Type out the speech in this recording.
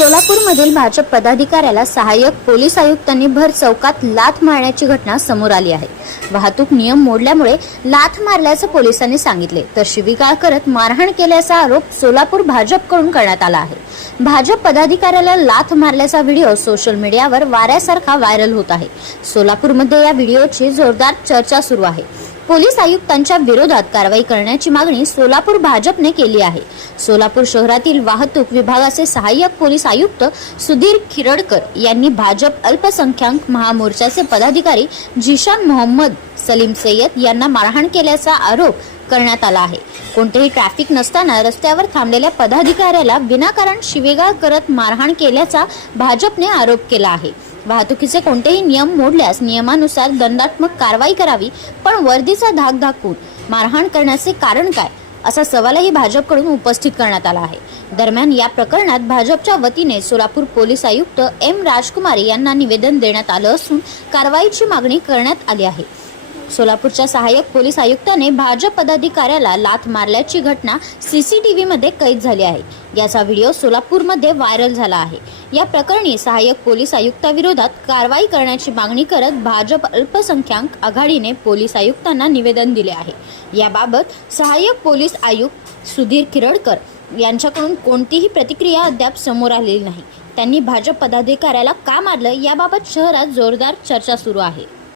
सोलापूरमधील भाजप पदाधिकाऱ्याला सहाय्यक पोलीस आयुक्तांनी भर चौकात लाथ मारण्याची घटना समोर आली आहे। वाहतूक नियम मोडल्यामुळे लाथ मारल्याचं पोलिसांनी सांगितले, तर शिवीगाळ करत मारहाण केल्याचा आरोप सोलापूर भाजपकडून करण्यात आला आहे। भाजप पदाधिकाऱ्याला लाथ मारल्याचा व्हिडिओ सोशल मीडियावर वाऱ्यासारखा व्हायरल होत आहे। सोलापूरमध्ये या व्हिडिओची जोरदार चर्चा सुरू आहे। पोलीस आयुक्तांच्या विरोधात कारवाई करण्याची मागणी सोलापूर भाजपने केली आहे। सोलापूर शहरातील वाहतूक विभागाचे सहाय्यक पोलीस आयुक्त सुधीर खिरडकर यांनी भाजप अल्पसंख्याक महामोर्चाचे पदाधिकारी जिशान मोहम्मद सलीम सय्यद यांना मारहाण केल्याचा आरोप करण्यात आला आहे। कोणतेही ट्रॅफिक नसताना रस्त्यावर थांबलेल्या पदाधिकाऱ्याला विनाकारण शिवीगाळ करत मारहाण केल्याचा भाजपने आरोप केला आहे। वाहतुकीचे कोणतेही नियम मोडल्यास नियमानुसार दंडात्मक कारवाई करावी, पण वर्दीचा धाक दाखवून मारहाण करण्याचे कारण काय, असा सवालही भाजपकडून उपस्थित करण्यात आला आहे। दरम्यान या प्रकरणात भाजपच्या वतीने सोलापूर पोलीस आयुक्त एम राजकुमार यांना निवेदन देण्यात आलं असून कारवाईची मागणी करण्यात आली आहे। सोलापूरच्या सहाय्यक पोलीस आयुक्ताने भाजप पदाधिकाऱ्याला लाथ मारल्याची घटना सीसीटीव्ही मध्ये कैद झाली आहे। याचा व्हिडिओ सोलापूरमध्ये व्हायरल झाला आहे। या प्रकरणी सहाय्यक पोलीस आयुक्ताविरोधात कारवाई करण्याची मागणी करत भाजप अल्पसंख्याक आघाडीने पोलीस आयुक्तांना निवेदन दिले आहे। याबाबत सहाय्यक पोलीस आयुक्त सुधीर खिरडकर यांच्याकडून कोणतीही प्रतिक्रिया अद्याप समोर आलेली नाही। त्यांनी भाजप पदाधिकाऱ्याला का मारलं याबाबत शहरात जोरदार चर्चा सुरू आहे।